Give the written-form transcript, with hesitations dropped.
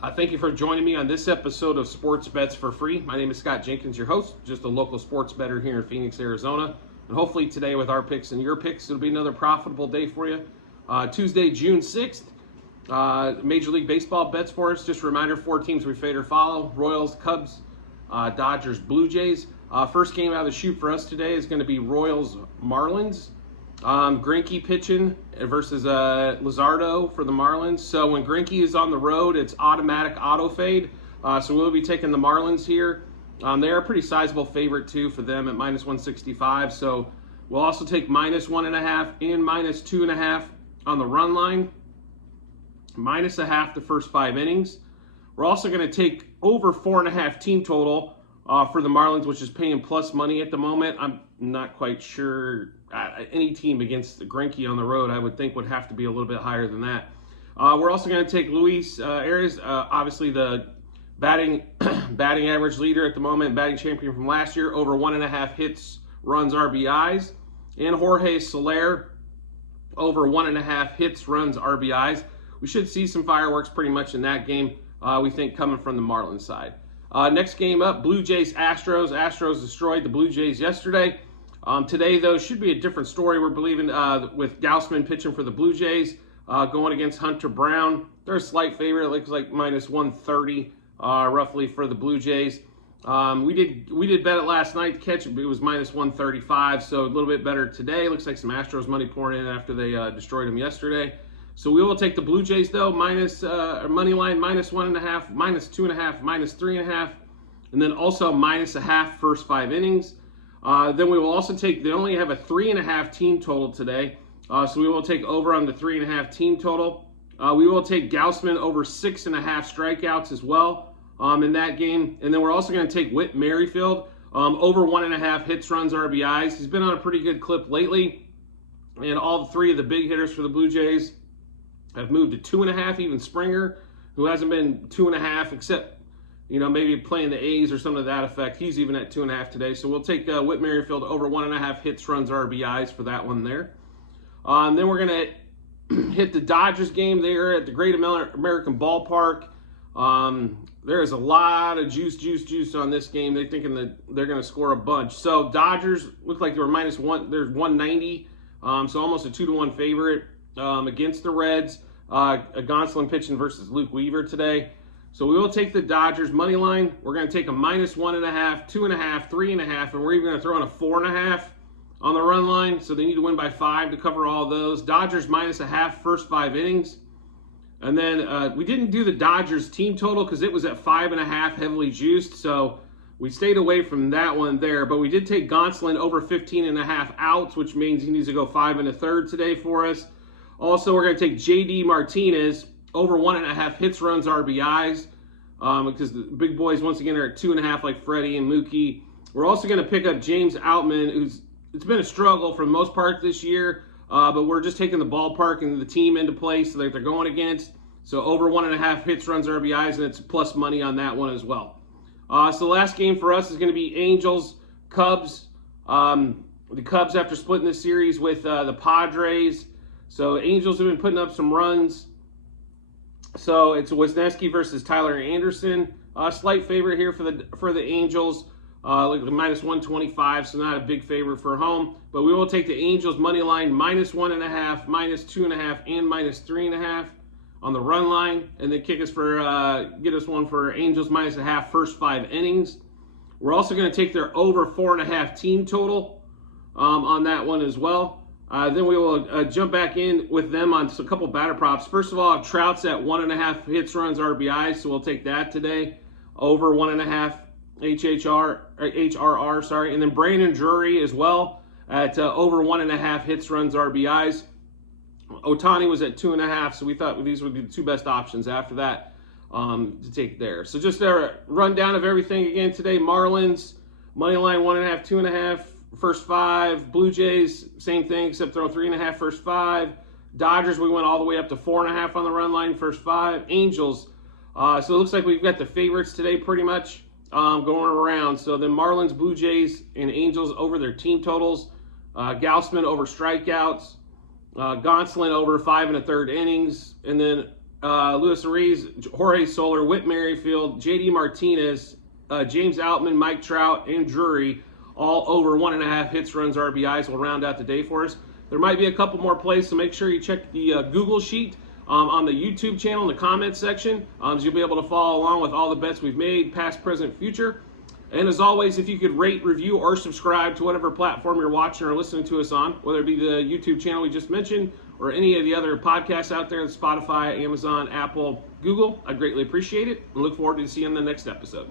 Thank you for joining me on this episode of Sports Bets for Free. My name is Scott Jenkins, your host, just a local sports bettor here in Phoenix, Arizona. And hopefully today with our picks and your picks, it'll be another profitable day for you. Tuesday, June 6th, Major League Baseball bets for us. Just a reminder, 4 teams we fade or follow: Royals, Cubs, Dodgers, Blue Jays. First game out of the chute for us today is going to be Royals, Marlins. Greinke pitching versus Luzardo for the Marlins. So when Greinke is on the road, it's automatic auto fade. So we'll be taking the Marlins here. They're a pretty sizable favorite too for them at minus 165. So we'll also take minus 1.5 and minus 2.5 on the run line. Minus a half the first 5 innings. We're also going to take over 4.5 team total for the Marlins, which is paying plus money at the moment. I'm not quite sure. Any team against the Greinke on the road, I would think, would have to be a little bit higher than that. We're also going to take Luis Arias, obviously the batting average leader at the moment, batting champion from last year, over 1.5 hits, runs, RBIs. And Jorge Soler, over 1.5 hits, runs, RBIs. We should see some fireworks pretty much in that game, we think, coming from the Marlins side. Next game up, Blue Jays, Astros. Astros destroyed the Blue Jays yesterday. Today, though, should be a different story. We're believing with Gausman pitching for the Blue Jays, going against Hunter Brown. They're a slight favorite. It looks like minus 130 roughly for the Blue Jays. We did bet it last night to catch it. It was minus 135, so a little bit better today. Looks like some Astros money pouring in after they destroyed them yesterday. So we will take the Blue Jays, though, minus money line, minus 1.5, minus 2.5, minus 3.5, and then also minus a half first 5 innings. Then we will also take, they only have a 3.5 team total today, so we will take over on the 3.5 team total. We will take Gausman over 6.5 strikeouts as well in that game. And then we're also going to take Whit Merrifield over 1.5 hits, runs, RBIs. He's been on a pretty good clip lately, and all 3 of the big hitters for the Blue Jays have moved to 2.5. Even Springer, who hasn't been 2.5 except maybe playing the A's or something to that effect. He's even at 2.5 today. So we'll take Whit Merrifield over 1.5 hits, runs, RBIs for that one there. Then we're going to hit the Dodgers game there at the Great American Ballpark. There is a lot of juice on this game. They're thinking that they're going to score a bunch. So Dodgers look like they were minus 1. There's 190. So almost a 2-1 favorite against the Reds. Gonsolin pitching versus Luke Weaver today. So we will take the Dodgers money line. We're going to take a minus 1.5, 2.5, 3.5, and we're even going to throw in a 4.5 on the run line. So they need to win by 5 to cover all those. Dodgers minus a half first 5 innings. And then we didn't do the Dodgers team total because it was at 5.5 heavily juiced. So we stayed away from that one there. But we did take Gonsolin over 15.5 outs, which means he needs to go 5 1/3 today for us. Also, we're going to take J.D. Martinez over 1.5 hits, runs, RBIs, because the big boys, once again, are at 2.5 like Freddie and Mookie. We're also going to pick up James Outman, it's been a struggle for the most part this year, but we're just taking the ballpark and the team into play so that they're going against. So over 1.5 hits, runs, RBIs, and it's plus money on that one as well. So the last game for us is going to be Angels, Cubs. The Cubs, after splitting the series with the Padres. So Angels have been putting up some runs. So it's Wisniewski versus Tyler Anderson. Slight favorite here for the Angels. Like minus 125, so not a big favorite for home. But we will take the Angels money line minus 1.5, minus 2.5, and minus 3.5 on the run line, and then get us one for Angels minus a half first 5 innings. We're also going to take their over 4.5 team total on that one as well. Then we will jump back in with them on a couple batter props. First of all, Trout's at 1.5 hits, runs, RBIs, so we'll take that today. Over 1.5 HRR, and then Brandon Drury as well at over 1.5 hits, runs, RBIs. Ohtani was at 2.5, so we thought these would be the 2 best options after that to take there. So just a rundown of everything again today. Marlins, money line 1.5, 2.5. First 5. Blue Jays, same thing, except throw 3.5 first 5. Dodgers, we went all the way up to 4.5 on the run line, first 5. Angels, so it looks like we've got the favorites today pretty much going around. So then Marlins, Blue Jays, and Angels over their team totals. Gausman over strikeouts. Gonsolin over 5 1/3 innings. And then Luis Ariz, Jorge Soler, Whit Merrifield, JD Martinez, James Outman, Mike Trout, and Drury, all over 1.5 hits, runs, RBIs will round out the day for us. There might be a couple more plays, so make sure you check the Google sheet on the YouTube channel in the comments section. So you'll be able to follow along with all the bets we've made, past, present, future. And as always, if you could rate, review, or subscribe to whatever platform you're watching or listening to us on, whether it be the YouTube channel we just mentioned or any of the other podcasts out there, Spotify, Amazon, Apple, Google, I'd greatly appreciate it and look forward to seeing you in the next episode.